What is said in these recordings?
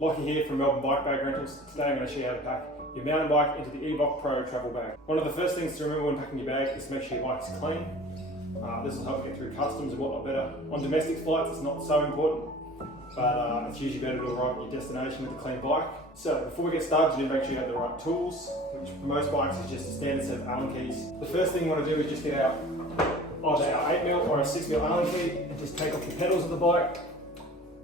Lockie here from Melbourne Bike Bag Rentals. Today I'm going to show you how to pack your mountain bike into the EVOC Pro travel bag. One of the first things to remember when packing your bag is to make sure your bike's clean. This will help you get through customs and whatnot better. On domestic flights it's not so important, but it's usually better to arrive at your destination with a clean bike. So before we get started, you need to make sure you have the right tools, which for most bikes is just a standard set of Allen keys. The first thing you want to do is just get out either our 8mm or our 6mm Allen key and just take off the pedals of the bike.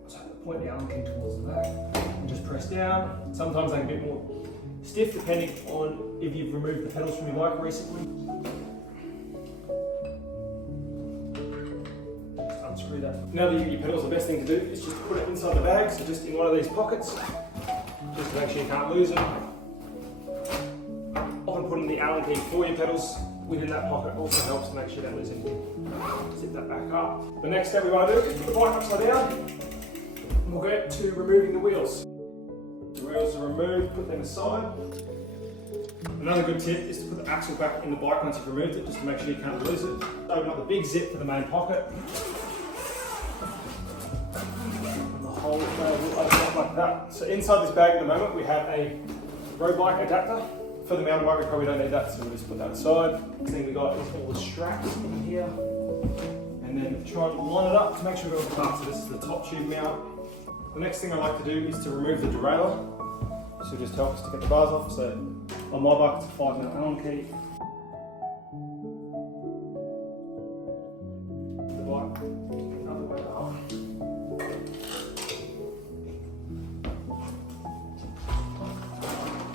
So point the Allen key towards the back and just press down. Sometimes they're a bit more stiff depending on if you've removed the pedals from your bike recently. Just unscrew that. Now that you get your pedals, the best thing to do is just put it inside the bag, so just in one of these pockets, just to make sure you can't lose them. Often putting the Allen key for your pedals within that pocket also helps to make sure you don't lose anything. Zip that back up. The next step we want to do is put the bike upside down, and we'll get to removing the wheels. The wheels are removed, put them aside. Another good tip is to put the axle back in the bike once you've removed it, just to make sure you can't lose it. Open up the big zip for the main pocket. And the whole bag will open up like that. So inside this bag at the moment we have a road bike adapter. For the mountain bike we probably don't need that, so we'll just put that aside. Next thing we got is all the straps in here. And then try and line it up to make sure we've got the parts. So this is the top tube mount. The next thing I like to do is to remove the derailleur. This will just help us to get the bars off. So on my bike it's a 5mm Allen key. The bike another way up.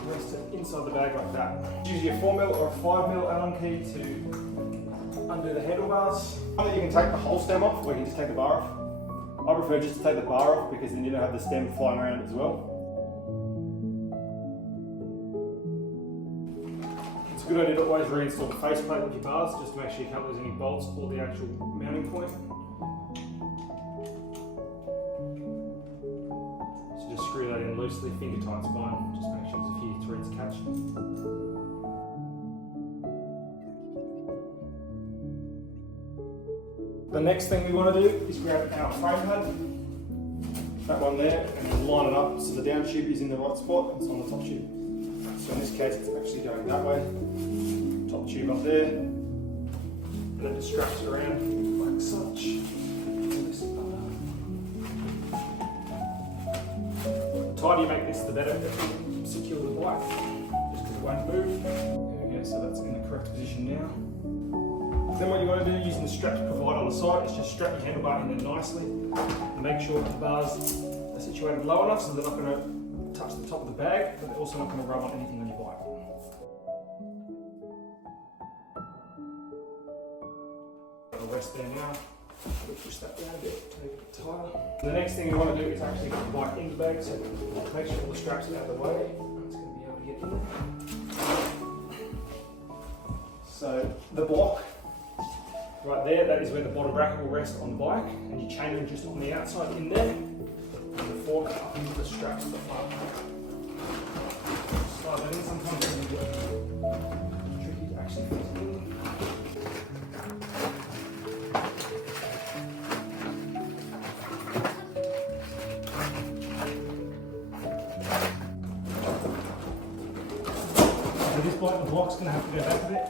Rest it inside the bag like that. Use your 4mm or a 5mm Allen key to undo the handlebars. Either you can take the whole stem off or you can just take the bar off. I prefer just to take the bar off because then you don't have the stem flying around as well. It's a good idea to always reinstall the faceplate with your bars just to make sure you can't lose any bolts or the actual mounting point. So just screw that in loosely, finger tight's fine, just make sure there's a few threads catch. The next thing we want to do is grab our frame pad, that one there, and line it up so the down tube is in the right spot and it's on the top tube. So in this case it's actually going that way, top tube up there, and then it straps around like such. The tighter you make this, the better to secure the bike, just because it won't move. There we go, so that's in the correct position now. Then what you want to do using the straps provided on the side is just strap your handlebar in there nicely and make sure the bars are situated low enough so they're not going to touch the top of the bag, but they're also not going to rub on anything on your bike. Got the rest there now. We'll push that down a bit to make it tighter. The next thing you want to do is actually get the bike in the bag, so make sure all the straps are out of the way. It's going to be able to get in there. So the block right there, that is where the bottom bracket will rest on the bike, and you chain them just on the outside in there, and the fork up into the straps at the front. Slide that in, sometimes it can be tricky to actually fit it in. So this bike, the block's going to have to go back a bit.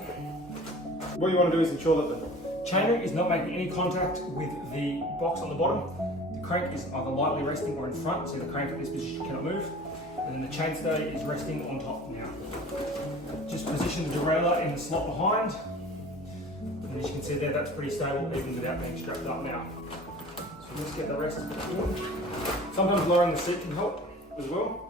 What you want to do is ensure that the chainer is not making any contact with the box on the bottom. The crank is either lightly resting or in front, so the crank at this position cannot move. And then the chainstay is resting on top now. Just position the derailleur in the slot behind. And as you can see there, that's pretty stable even without being strapped up now. So we'll just get the rest in. Sometimes lowering the seat can help as well.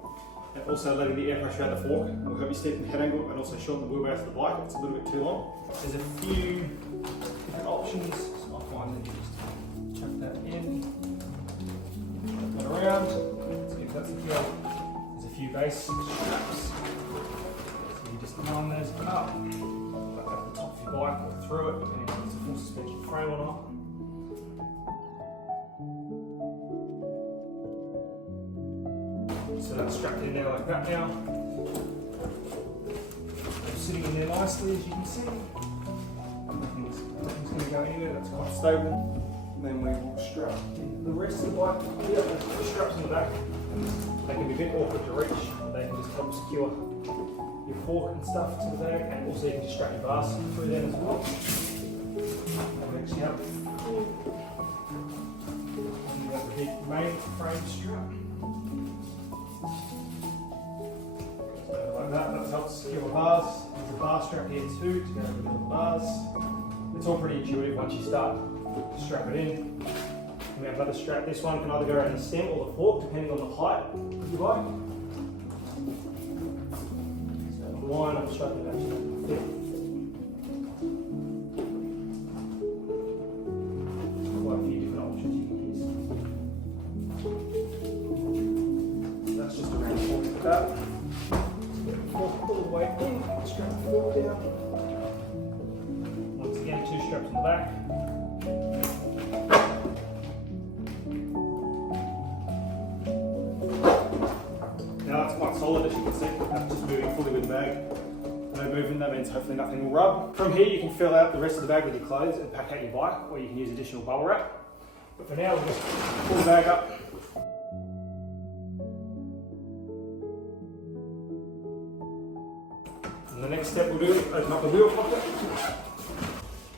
And also letting the air pressure out the fork will help you steepen the head angle and also shorten the wheelbase of the bike if it's a little bit too long. There's a few different options, so I find that you just chuck that in, chuck that around, see if that's secure. There's a few base straps, so you just line those up, like that at the top of your bike or through it, depending on if it's a full suspension frame or not. So that's strapped in there like that now. It's sitting in there nicely, as you can see. Nothing's going to go anywhere, that's quite stable. Then we will strap the rest of the bike here, the straps in the back. They can be a bit awkward to reach, but they can just help secure your fork and stuff to the bag, and also you can just strap your bars through them as well. Next, you have the big main frame strap. Like that helps secure bars. There's a bar strap here too to go with all the bars. It's all pretty intuitive once you start to strap it in. We have another strap. This one can either go around the stem or the fork, depending on the height of your bike. So on mine, I'm strapping it actually fit. Quite a few different options you can use. That's just around the fork like that. Fork all the way in, strap the fork down. Once again, 2 straps on the back. Now that's quite solid, as you can see. That's just moving fully with the bag. No movement, that means hopefully nothing will rub. From here you can fill out the rest of the bag with your clothes and pack out your bike, or you can use additional bubble wrap. But for now, we'll just pull the bag up. And the next step we'll do is open up the wheel pocket.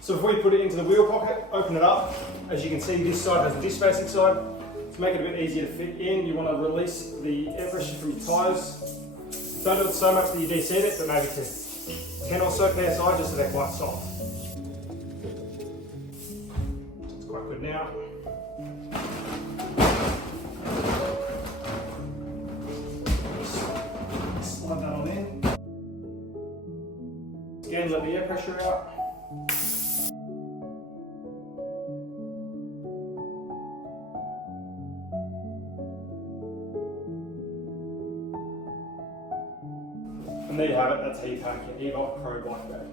So before you put it into the wheel pocket, open it up. As you can see, this side has a disc spacing side. To make it a bit easier to fit in, you want to release the air pressure from your tyres. Don't do it so much that you de-seat it, but maybe to 10 or so psi, just so they're quite soft. It's quite good now. Slide that on in. Again, let the air pressure out. And there you have it, that's how you pack your EVOC Bike Bag.